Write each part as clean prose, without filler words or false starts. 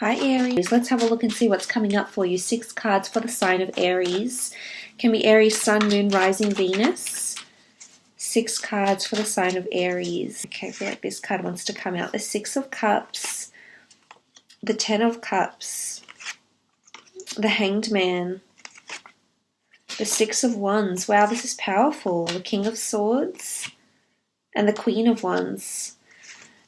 Hi Aries, let's have a look and see what's coming up for you. 6 cards for the sign of Aries. Can be Aries, Sun, Moon, Rising, Venus. 6 cards for the sign of Aries. Okay, I feel like this card wants to come out. The 6 of Cups, the 10 of Cups, the Hanged Man, the 6 of Wands. Wow, this is powerful. The King of Swords and the Queen of Wands.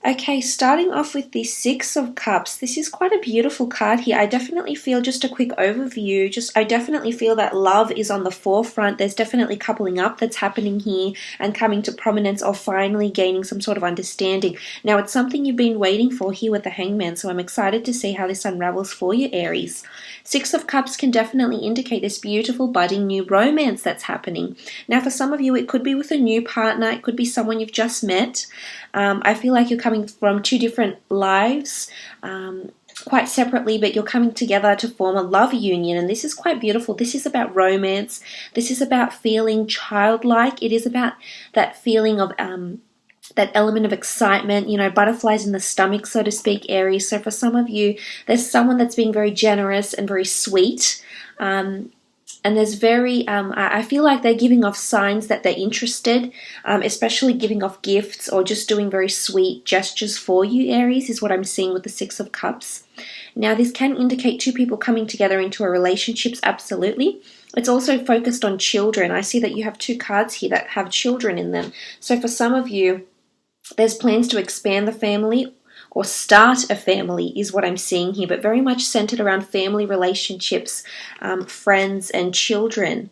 Okay, starting off with the 6 of Cups, this is quite a beautiful card here. I definitely feel, just a quick overview, I definitely feel that love is on the forefront. There's definitely coupling up that's happening here and coming to prominence, or finally gaining some sort of understanding. Now, it's something you've been waiting for here with the Hangman, so I'm excited to see how this unravels for you, Aries. 6 of Cups can definitely indicate this beautiful budding new romance that's happening. Now, for some of you, it could be with a new partner. It could be someone you've just met. I feel like you're coming from 2 different lives, quite separately, but you're coming together to form a love union, and this is quite beautiful. This is about romance. This is about feeling childlike. It is about that feeling of that element of excitement, butterflies in the stomach, so to speak, Aries. So for some of you, there's someone that's being very generous and very sweet. And there's I feel like they're giving off signs that they're interested, especially giving off gifts or just doing very sweet gestures for you, Aries, is what I'm seeing with the 6 of Cups. Now, this can indicate 2 people coming together into a relationship, absolutely. It's also focused on children. I see that you have 2 cards here that have children in them. So for some of you, there's plans to expand the family or start a family is what I'm seeing here, but very much centered around family relationships, friends and children.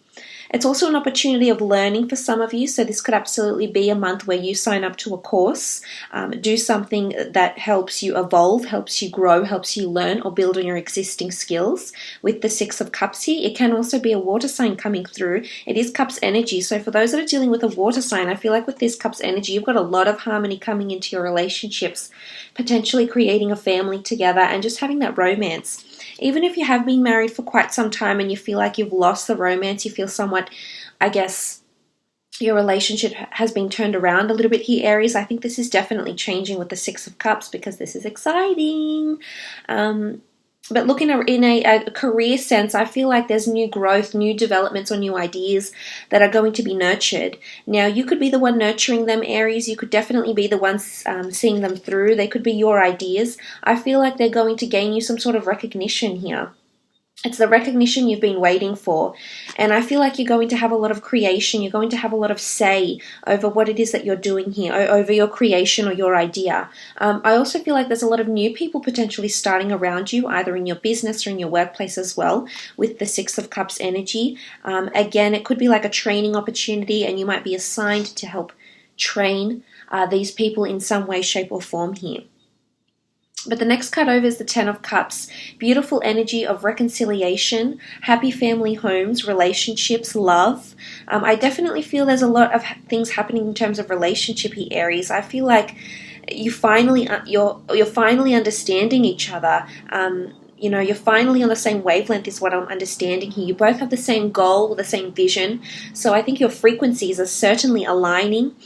It's also an opportunity of learning for some of you, so this could absolutely be a month where you sign up to a course, do something that helps you evolve, helps you grow, helps you learn or build on your existing skills. With the 6 of Cups here, it can also be a water sign coming through. It is Cups energy, so for those that are dealing with a water sign, I feel like with this Cups energy, you've got a lot of harmony coming into your relationships, potentially creating a family together and just having that romance. Even if you have been married for quite some time and you feel like you've lost the romance, you feel somewhat, I guess, your relationship has been turned around a little bit here, Aries. I think this is definitely changing with the 6 of Cups because this is exciting. But looking in a career sense, I feel like there's new growth, new developments or new ideas that are going to be nurtured. Now, you could be the one nurturing them, Aries. You could definitely be the one seeing them through. They could be your ideas. I feel like they're going to gain you some sort of recognition here. It's the recognition you've been waiting for. And I feel like you're going to have a lot of creation. You're going to have a lot of say over what it is that you're doing here, over your creation or your idea. I also feel like there's a lot of new people potentially starting around you, either in your business or in your workplace as well, with the 6 of Cups energy. Again, it could be like a training opportunity, and you might be assigned to help train these people in some way, shape, or form here. But the next card over is the 10 of Cups. Beautiful energy of reconciliation, happy family homes, relationships, love. I definitely feel there's a lot of things happening in terms of relationship here, Aries. I feel like you're finally understanding each other. You're finally on the same wavelength is what I'm understanding here. You both have the same goal, the same vision. So I think your frequencies are certainly aligning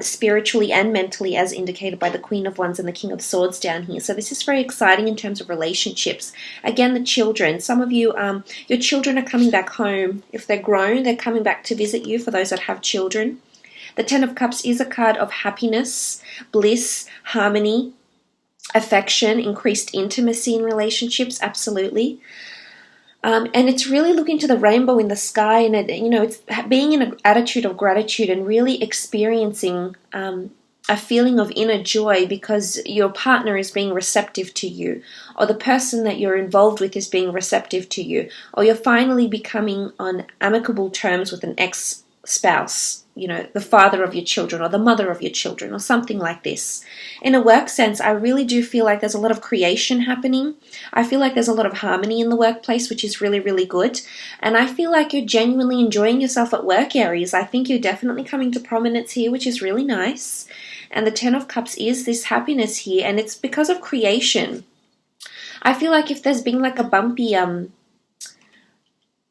spiritually and mentally, as indicated by the Queen of Wands and the King of Swords down here. So this is very exciting in terms of relationships. Again, the children. Some of you, your children are coming back home. If they're grown, they're coming back to visit you, for those that have children. The 10 of Cups is a card of happiness, bliss, harmony, affection, increased intimacy in relationships, absolutely. And it's really looking to the rainbow in the sky, and it's being in an attitude of gratitude and really experiencing a feeling of inner joy because your partner is being receptive to you, or the person that you're involved with is being receptive to you, or you're finally becoming on amicable terms with an ex-spouse, the father of your children or the mother of your children or something like this. In a work sense, I really do feel like there's a lot of creation happening. I feel like there's a lot of harmony in the workplace, which is really, really good. And I feel like you're genuinely enjoying yourself at work, Aries. I think you're definitely coming to prominence here, which is really nice. And the 10 of Cups is this happiness here, and it's because of creation. I feel like if there's been like a bumpy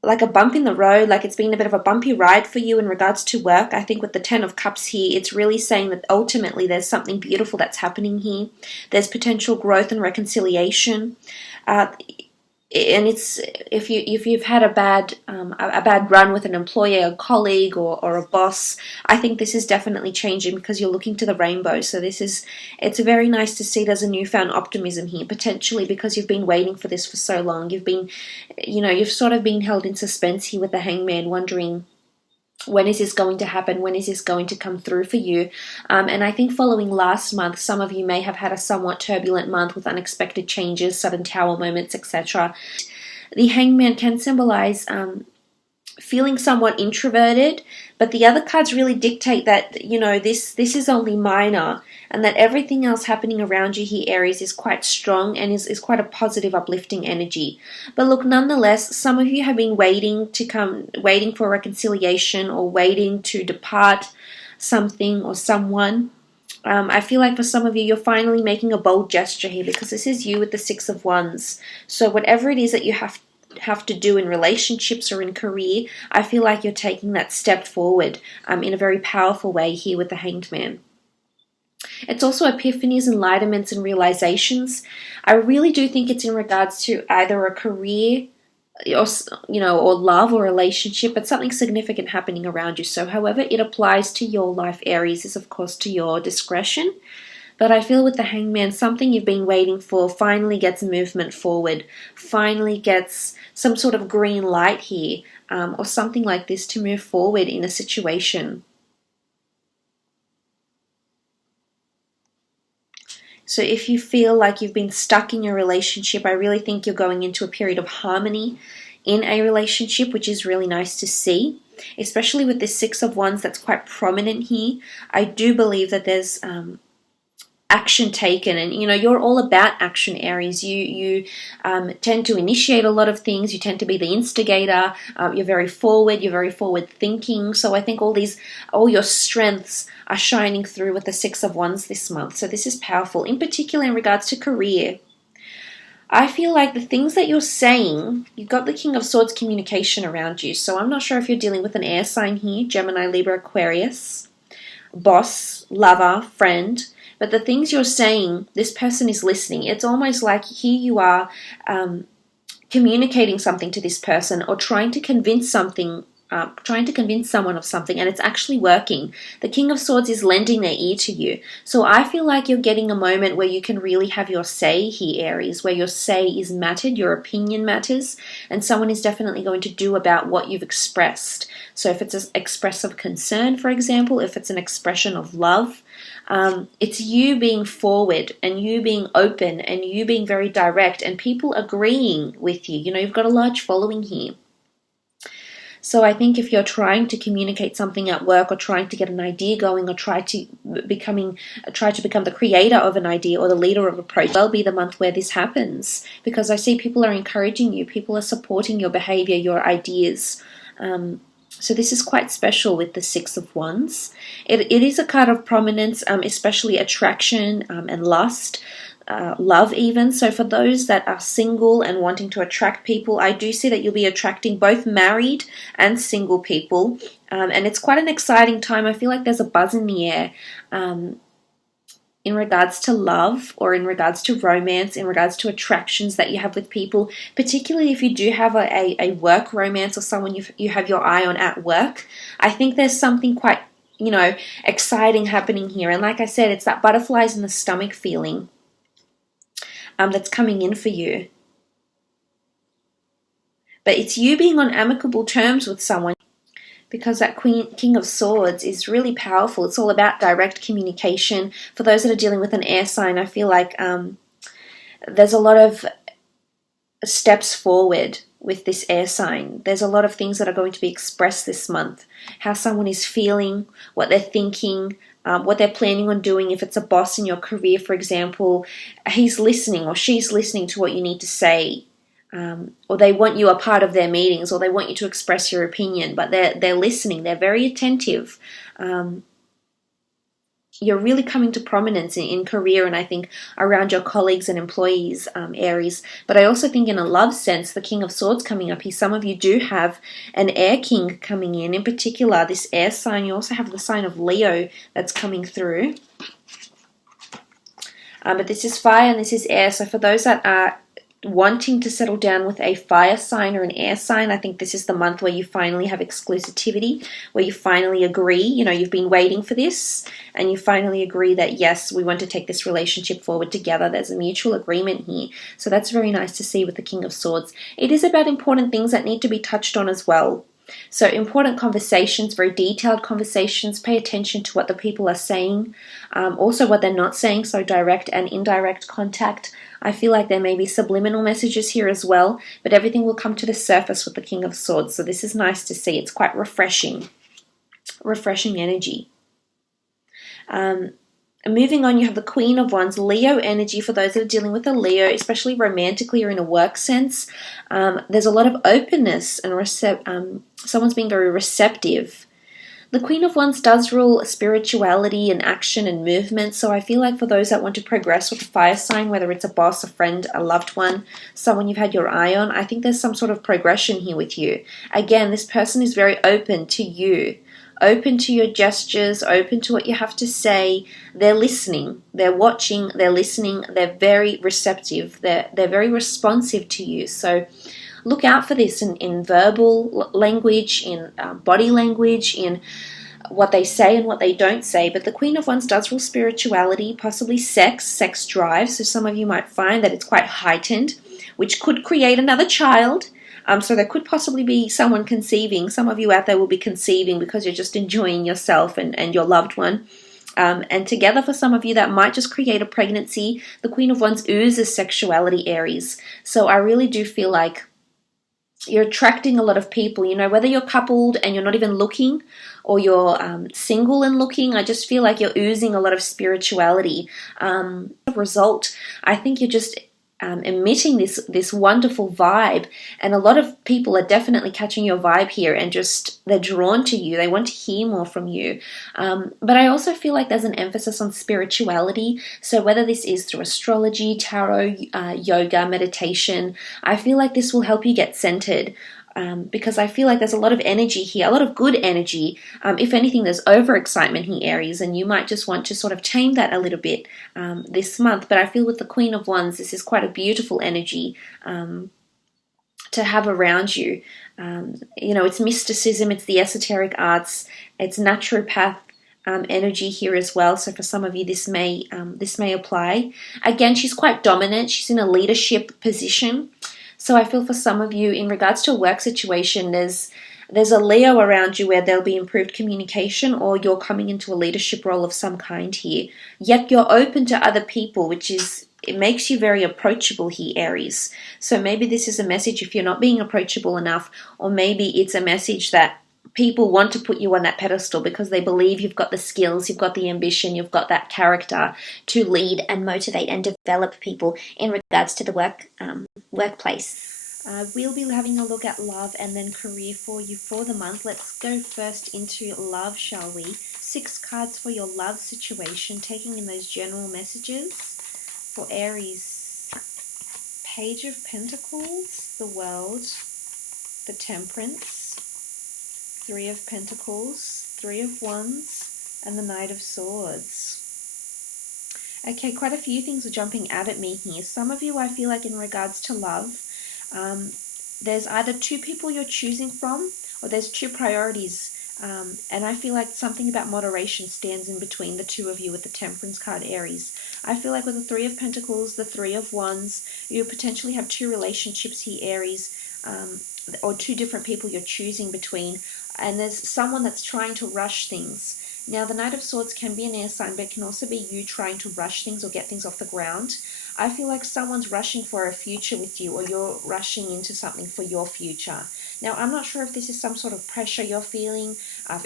like a bump in the road, like it's been a bit of a bumpy ride for you in regards to work. I think with the Ten of Cups here, it's really saying that ultimately there's something beautiful that's happening here. There's potential growth and reconciliation. And it's if you've had a bad run with an employer, a colleague, or a boss, I think this is definitely changing because you're looking to the rainbow. So it's very nice to see there's a newfound optimism here, potentially because you've been waiting for this for so long. You've sort of been held in suspense here with the Hangman, wondering, when is this going to happen? When is this going to come through for you? And I think following last month, some of you may have had a somewhat turbulent month with unexpected changes, sudden tower moments, etc. The Hangman can symbolize feeling somewhat introverted, but the other cards really dictate that, this is only minor, and that everything else happening around you here, Aries, is quite strong and is quite a positive, uplifting energy. But look, nonetheless, some of you have been waiting for reconciliation, or waiting to depart something or someone. I feel like for some of you, you're finally making a bold gesture here, because this is you with the Six of Wands. So whatever it is that you have to do in relationships or in career, I feel like you're taking that step forward in a very powerful way here with the Hanged Man. It's also epiphanies, enlightenments, and realizations. I really do think it's in regards to either a career or love or relationship, but something significant happening around you. So however it applies to your life, Aries, is of course to your discretion. But I feel with the Hangman, something you've been waiting for finally gets movement forward, finally gets some sort of green light here, or something like this to move forward in a situation. So if you feel like you've been stuck in your relationship, I really think you're going into a period of harmony in a relationship, which is really nice to see, especially with this Six of Wands that's quite prominent here. I do believe that there's action taken, and you're all about action, Aries. You tend to initiate a lot of things. You tend to be the instigator. You're very forward thinking. So I think all your strengths are shining through with the Six of Wands this month. So this is powerful, in particular in regards to career. I feel like the things that you're saying, you've got the King of Swords communication around you. So I'm not sure if you're dealing with an air sign here, Gemini, Libra, Aquarius, boss, lover, friend. But the things you're saying, this person is listening. It's almost like here you are communicating something to this person, or trying to convince someone of something, and it's actually working. The King of Swords is lending their ear to you. So I feel like you're getting a moment where you can really have your say here, Aries, where your say is mattered, your opinion matters, and someone is definitely going to do about what you've expressed. So if it's an express of concern, for example, if it's an expression of love, it's you being forward and you being open and you being very direct and people agreeing with you. You've got a large following here. So I think if you're trying to communicate something at work, or trying to get an idea going, or try to become the creator of an idea or the leader of a project, will be the month where this happens, because I see people are encouraging you, people are supporting your behavior, your ideas. So this is quite special with the Six of Wands. It is a card of prominence, especially attraction and lust. Love even. So for those that are single and wanting to attract people, I do see that you'll be attracting both married and single people, and it's quite an exciting time. I feel like there's a buzz in the air in regards to love, or in regards to romance, in regards to attractions that you have with people, particularly if you do have a work romance or someone you have your eye on at work. I think there's something quite exciting happening here, and like I said, it's that butterflies in the stomach feeling that's coming in for you. But it's you being on amicable terms with someone, because that King of Swords is really powerful. It's all about direct communication. For those that are dealing with an air sign, I feel like there's a lot of steps forward with this air sign. There's a lot of things that are going to be expressed this month. How someone is feeling, what they're thinking, what they're planning on doing. If it's a boss in your career, for example, he's listening or she's listening to what you need to say, or they want you a part of their meetings, or they want you to express your opinion, but they're listening. They're very attentive. you're really coming to prominence in career, and I think around your colleagues and employees, Aries. But I also think in a love sense, the King of Swords coming up here, some of you do have an air king coming in particular, this air sign. You also have the sign of Leo that's coming through. But this is fire and this is air. So for those that are wanting to settle down with a fire sign or an air sign, I think this is the month where you finally have exclusivity, where you finally agree, you've been waiting for this, and you finally agree that, yes, we want to take this relationship forward together. There's a mutual agreement here. So that's very nice to see with the King of Swords. It is about important things that need to be touched on as well. So important conversations, very detailed conversations. Pay attention to what the people are saying, also what they're not saying, so direct and indirect contact. I feel like there may be subliminal messages here as well, but everything will come to the surface with the King of Swords. So this is nice to see. It's quite refreshing energy. Moving on, you have the Queen of Wands, Leo energy for those that are dealing with a Leo, especially romantically or in a work sense. There's a lot of openness and someone's being very receptive. The Queen of Wands does rule spirituality and action and movement, so I feel like for those that want to progress with a fire sign, whether it's a boss, a friend, a loved one, someone you've had your eye on, I think there's some sort of progression here with you. Again, this person is very open to you. Open to your gestures, open to what you have to say. They're listening, they're watching, they're listening, they're very receptive, they're very responsive to you. So look out for this in verbal language, in body language, in what they say and what they don't say. But the Queen of Wands does rule spirituality, possibly sex drive. So some of you might find that it's quite heightened, which could create another child. So there could possibly be someone conceiving. Some of you out there will be conceiving because you're just enjoying yourself and your loved one. And together for some of you that might just create a pregnancy. The Queen of Wands oozes sexuality, Aries. So I really do feel like you're attracting a lot of people, whether you're coupled and you're not even looking, or you're single and looking. I just feel like you're oozing a lot of spirituality. Result, I think you're just emitting this wonderful vibe, and a lot of people are definitely catching your vibe here, and just they're drawn to you. They want to hear more from you. But I also feel like there's an emphasis on spirituality. So whether this is through astrology, tarot, yoga, meditation, I feel like this will help you get centered. Because I feel like there's a lot of energy here, a lot of good energy. If anything, there's overexcitement here, Aries, and you might just want to sort of tame that a little bit this month. But I feel with the Queen of Wands, this is quite a beautiful energy to have around you. It's mysticism, it's the esoteric arts, it's naturopath energy here as well. So for some of you, this may apply. Again, she's quite dominant. She's in a leadership position. So I feel for some of you, in regards to a work situation, there's a Leo around you where there'll be improved communication, or you're coming into a leadership role of some kind here. Yet you're open to other people, it makes you very approachable here, Aries. So maybe this is a message if you're not being approachable enough, or maybe it's a message that people want to put you on that pedestal because they believe you've got the skills, you've got the ambition, you've got that character to lead and motivate and develop people in regards to the workplace. We'll be having a look at love and then career for you for the month. Let's go first into love, shall we? 6 cards for your love situation, taking in those general messages for Aries. Page of Pentacles, the World, the Temperance, 3 of Pentacles, 3 of Wands, and the Knight of Swords. Okay, quite a few things are jumping out at me here. Some of you, I feel like in regards to love, there's either 2 people you're choosing from, or there's 2 priorities. And I feel like something about moderation stands in between the 2 of you with the Temperance card, Aries. I feel like with the 3 of Pentacles, the 3 of Wands, you potentially have 2 relationships here, Aries, or 2 different people you're choosing between. And there's someone that's trying to rush things. Now, the Knight of Swords can be an air sign, but it can also be you trying to rush things or get things off the ground. I feel like someone's rushing for a future with you, or you're rushing into something for your future. Now, I'm not sure if this is some sort of pressure you're feeling,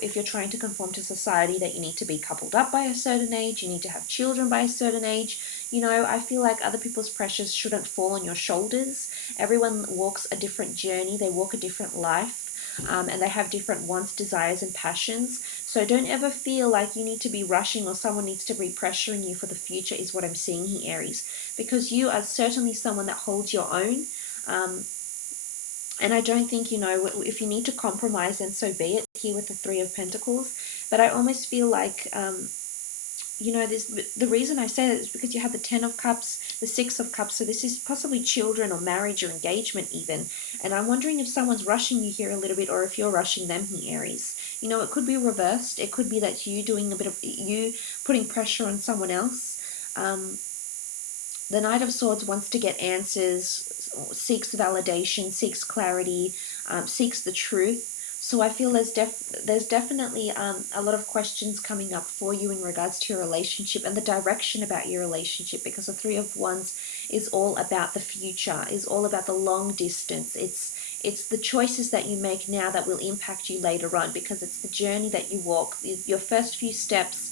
if you're trying to conform to society that you need to be coupled up by a certain age, you need to have children by a certain age. I feel like other people's pressures shouldn't fall on your shoulders. Everyone walks a different journey, they walk a different life. And they have different wants, desires, and passions. So So don't ever feel like you need to be rushing or someone needs to be pressuring you for the future is what I'm seeing here, Aries. Because you are certainly someone that holds your own. And I don't think, if you need to compromise, then so be it here with the Three of Pentacles. But I almost feel like, the reason I say that is because you have the Ten of Cups, the Six of Cups. So this is possibly children or marriage or engagement even. And I'm wondering if someone's rushing you here a little bit or if you're rushing them here, Aries. It could be reversed. It could be that you doing a bit of, you putting pressure on someone else. The Knight of Swords wants to get answers, seeks validation, seeks clarity, seeks the truth. So I feel there's definitely a lot of questions coming up for you in regards to your relationship and the direction about your relationship, because the Three of Wands is all about the future, is all about the long distance. It's the choices that you make now that will impact you later on, because it's the journey that you walk. Your first few steps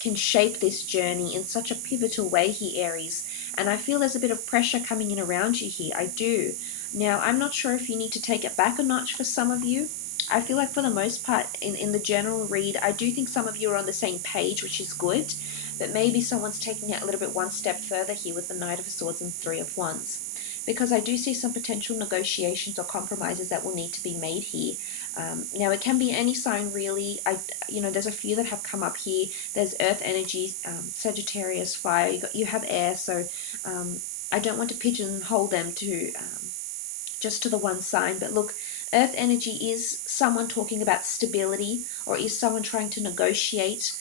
can shape this journey in such a pivotal way here, Aries. And I feel there's a bit of pressure coming in around you here. I do. Now, I'm not sure if you need to take it back a notch for some of you. I feel like for the most part, in the general read, I do think some of you are on the same page, which is good. But maybe someone's taking it a little bit one step further here with the Knight of Swords and Three of Wands. Because I do see some potential negotiations or compromises that will need to be made here. Now, it can be any sign really. There's a few that have come up here. There's earth energy, Sagittarius, fire. You have air, so I don't want to pigeonhole them to just to the one sign. But look, earth energy is someone talking about stability, or is someone trying to negotiate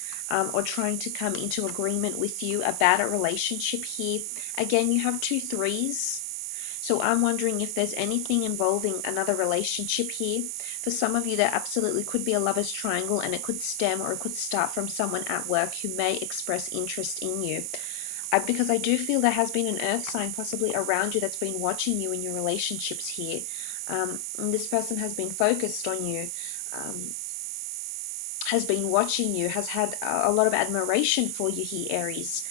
or trying to come into agreement with you about a relationship here. Again, you have two threes. So I'm wondering if there's anything involving another relationship here. For some of you, there absolutely could be a lover's triangle, and it could stem or it could start from someone at work who may express interest in you. Because I do feel there has been an earth sign possibly around you that's been watching you in your relationships here. And this person has been focused on you, has been watching you, has had a lot of admiration for you here, Aries.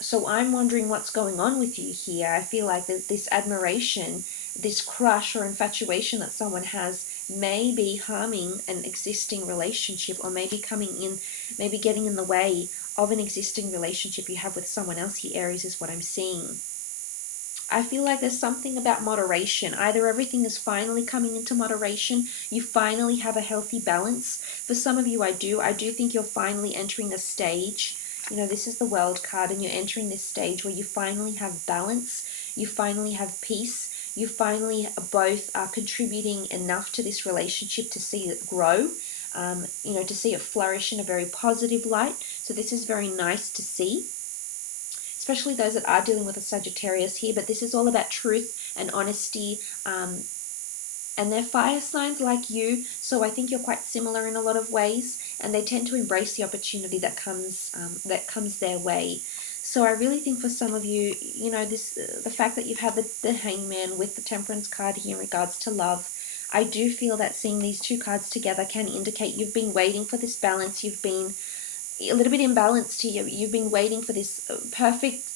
So I'm wondering what's going on with you here. I feel like this admiration, this crush or infatuation that someone has may be harming an existing relationship, or maybe maybe getting in the way of an existing relationship you have with someone else here, Aries, is what I'm seeing. I feel like there's something about moderation. Either everything is finally coming into moderation, you finally have a healthy balance. For some of you, I do think you're finally entering a stage. This is the World card, and you're entering this stage where you finally have balance, you finally have peace, you finally both are contributing enough to this relationship to see it grow, to see it flourish in a very positive light. So this is very nice to see, especially those that are dealing with a Sagittarius here. But this is all about truth and honesty, and they're fire signs like you, so I think you're quite similar in a lot of ways, and they tend to embrace the opportunity that comes their way. So I really think for some of you, the fact that you've had the Hangman with the Temperance card here in regards to love, I do feel that seeing these two cards together can indicate you've been waiting for this balance. You've been a little bit imbalanced here. You've been waiting for this perfect.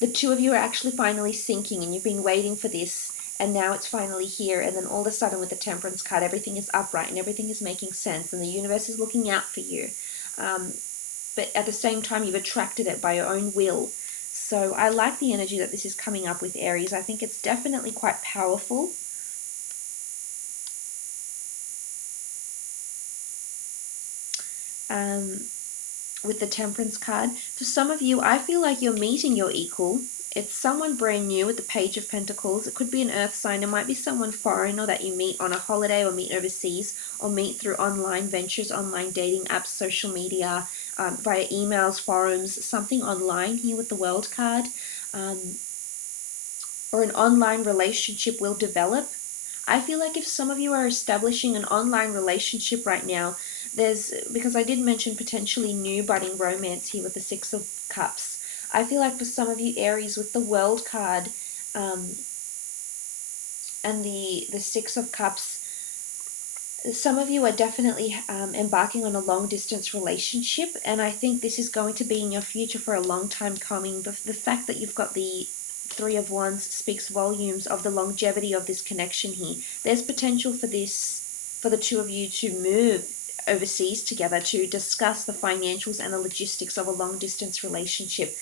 The two of you are actually finally syncing, and you've been waiting for this. And now it's finally here, and then all of a sudden with the Temperance card, everything is upright and everything is making sense, and the universe is looking out for you. But at the same time, you've attracted it by your own will. So I like the energy that this is coming up with, Aries. I think it's definitely quite powerful. With the Temperance card, for some of you, I feel like you're meeting your equal. It's someone brand new with the Page of Pentacles. It could be an earth sign. It might be someone foreign, or that you meet on a holiday, or meet overseas, or meet through online ventures, online dating apps, social media, via emails, forums, something online here with the World card. Or an online relationship will develop. I feel like if some of you are establishing an online relationship right now, because I did mention potentially new budding romance here with the Six of Cups. I feel like for some of you, Aries, with the World card and the Six of Cups, some of you are definitely embarking on a long-distance relationship, and I think this is going to be in your future for a long time coming. The fact that you've got the Three of Wands speaks volumes of the longevity of this connection here. There's potential for this for the two of you to move overseas together to discuss the financials and the logistics of a long distance relationship.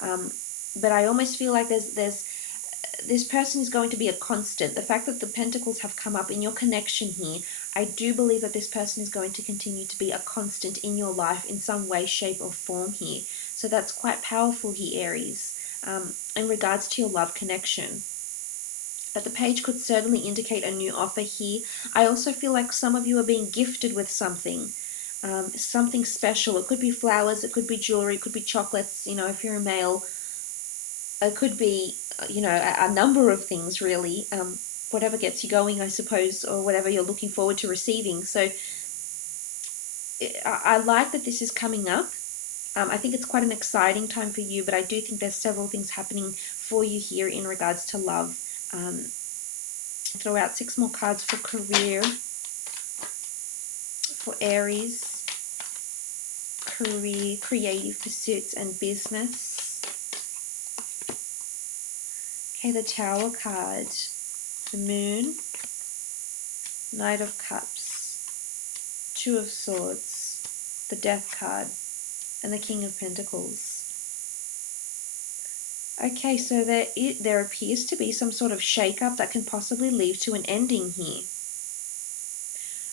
But I almost feel like this person is going to be a constant. The fact that the pentacles have come up in your connection here, I do believe that this person is going to continue to be a constant in your life in some way, shape, or form here. So that's quite powerful here, Aries, in regards to your love connection. But the page could certainly indicate a new offer here. I also feel like some of you are being gifted with something. Something special. It could be flowers, it could be jewelry, it could be chocolates, if you're a male. It could be, a number of things really. Whatever gets you going, I suppose, or whatever you're looking forward to receiving. So I like that this is coming up. I think it's quite an exciting time for you, but I do think there's several things happening for you here in regards to love. Throw out 6 more cards for career, for Aries, career, creative pursuits, and business. Okay, the Tower card, the Moon, Knight of Cups, 2 of Swords, the Death card, and the King of Pentacles. Okay, so there appears to be some sort of shake-up that can possibly lead to an ending here.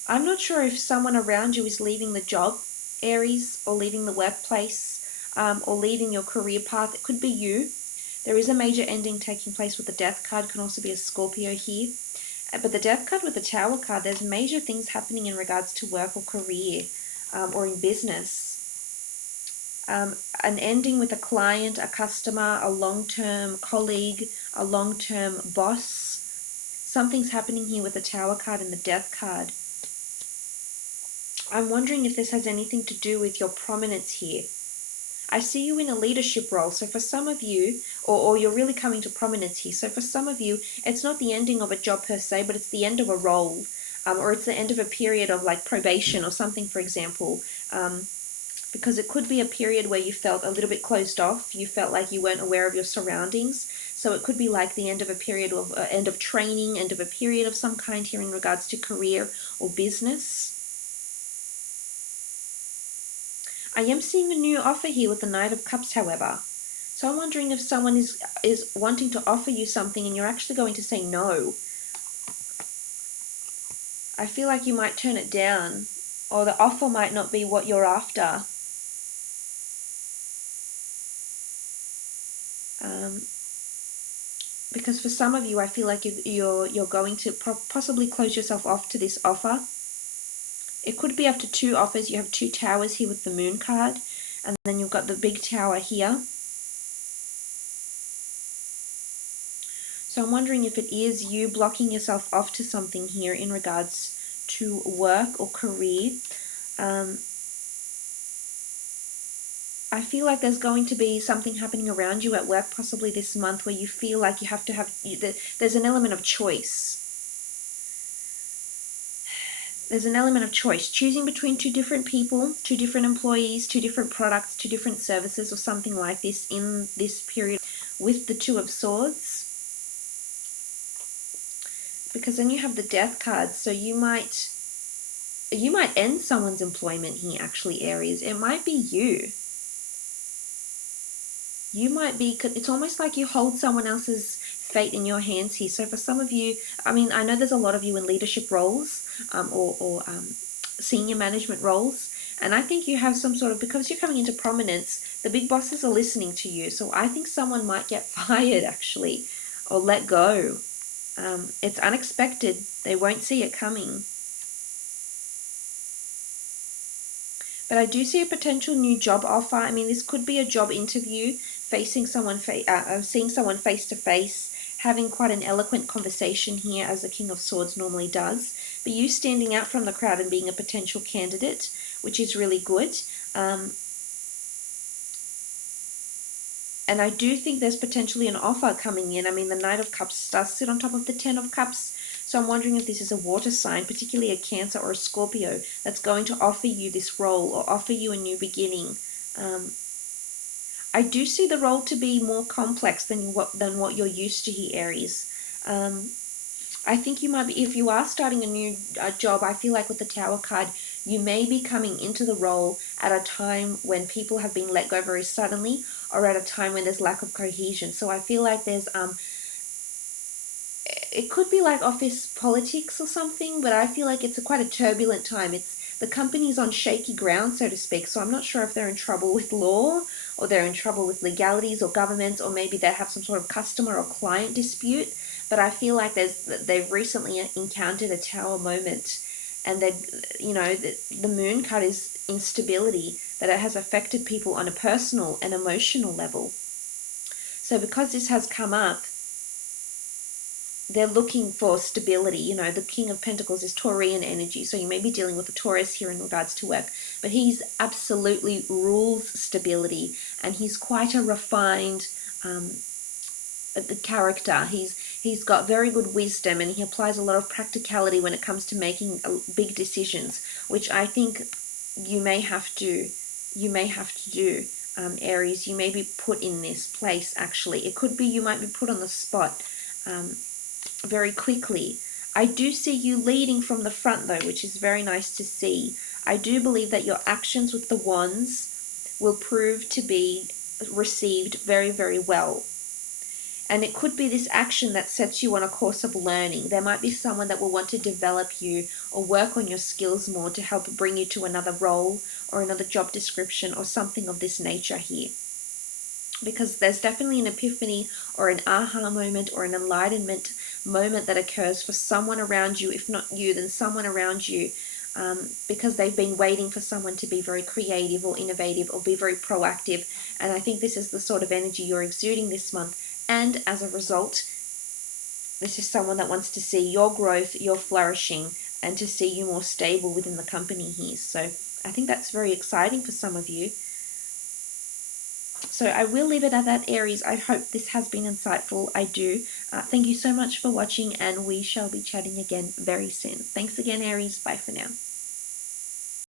I'm not sure if someone around you is leaving the job, Aries, or leaving the workplace, or leaving your career path. It could be you. There is a major ending taking place with the Death card. It can also be a Scorpio here. But the Death card with the Tower card, there's major things happening in regards to work or career, or in business. An ending with a client, a customer, a long-term colleague, a long-term boss. Something's happening here with the Tower card and the Death card. I'm wondering if this has anything to do with your prominence here. I see you in a leadership role, so for some of you, or you're really coming to prominence here, so for some of you, it's not the ending of a job per se, but it's the end of a role, or it's the end of a period of like probation or something, for example, because it could be a period where you felt a little bit closed off, you felt like you weren't aware of your surroundings, so it could be like the end of a period of, end of training, end of a period of some kind here in regards to career or business. I am seeing a new offer here with the Knight of Cups, however. So I'm wondering if someone is wanting to offer you something and you're actually going to say no. I feel like you might turn it down, or the offer might not be what you're after. Because for some of you, I feel like you're going to possibly close yourself off to this offer. It could be up to 2 offers. You have 2 towers here with the Moon card, and then you've got the big tower here. So I'm wondering if it is you blocking yourself off to something here in regards to work or career. I feel like there's going to be something happening around you at work possibly this month where you feel like you have to have, there's an element of choice. There's an element of choice, choosing between 2 different people, 2 different employees, 2 different products, 2 different services, or something like this in this period with the 2 of Swords. Because then you have the Death card, so you might end someone's employment here, actually, Aries. It might be you. You might be, it's almost like you hold someone else's fate in your hands here. So for some of you, I mean, I know there's a lot of you in leadership roles, or senior management roles, and I think you have some sort of, because you're coming into prominence, the big bosses are listening to you. So I think someone might get fired, actually, or let go. It's unexpected. They won't see it coming. But I do see a potential new job offer. I mean, this could be a job interview, seeing someone face to face, having quite an eloquent conversation here, as the King of Swords normally does. But you standing out from the crowd and being a potential candidate, which is really good. And I do think there's potentially an offer coming in. I mean, the Knight of Cups does sit on top of the 10 of Cups. So I'm wondering if this is a water sign, particularly a Cancer or a Scorpio, that's going to offer you this role or offer you a new beginning. I do see the role to be more complex than what you're used to here, Aries. I think you might be, if you are starting a new job, I feel like with the Tower card, you may be coming into the role at a time when people have been let go very suddenly, or at a time when there's lack of cohesion. So I feel like there's it could be like office politics or something, but I feel like it's quite a turbulent time. It's the company's on shaky ground, so to speak. So I'm not sure if they're in trouble with law, or they're in trouble with legalities or governments, or maybe they have some sort of customer or client dispute. But I feel like they've recently encountered a tower moment, and that, you know, the moon card is instability, that it has affected people on a personal and emotional level. So because this has come up, they're looking for stability. You know, the King of Pentacles is Taurian energy, so you may be dealing with a Taurus here in regards to work, but he's absolutely rules stability, and he's quite a refined character. He's got very good wisdom, and he applies a lot of practicality when it comes to making big decisions, which I think you may have to do. Aries, you may be put in this place. Actually, it could be you might be put on the spot very quickly. I do see you leading from the front though, which is very nice to see. I do believe that your actions with the wands will prove to be received very, very well. And it could be this action that sets you on a course of learning. There might be someone that will want to develop you or work on your skills more to help bring you to another role or another job description or something of this nature here. Because there's definitely an epiphany or an aha moment or an enlightenment moment that occurs for someone around you. If not you, then someone around you, because they've been waiting for someone to be very creative or innovative or be very proactive. And I think this is the sort of energy you're exuding this month. And as a result, this is someone that wants to see your growth, your flourishing, and to see you more stable within the company here. So I think that's very exciting for some of you. So I will leave it at that, Aries. I hope this has been insightful. I do. Thank you so much for watching, and we shall be chatting again very soon. Thanks again, Aries. Bye for now.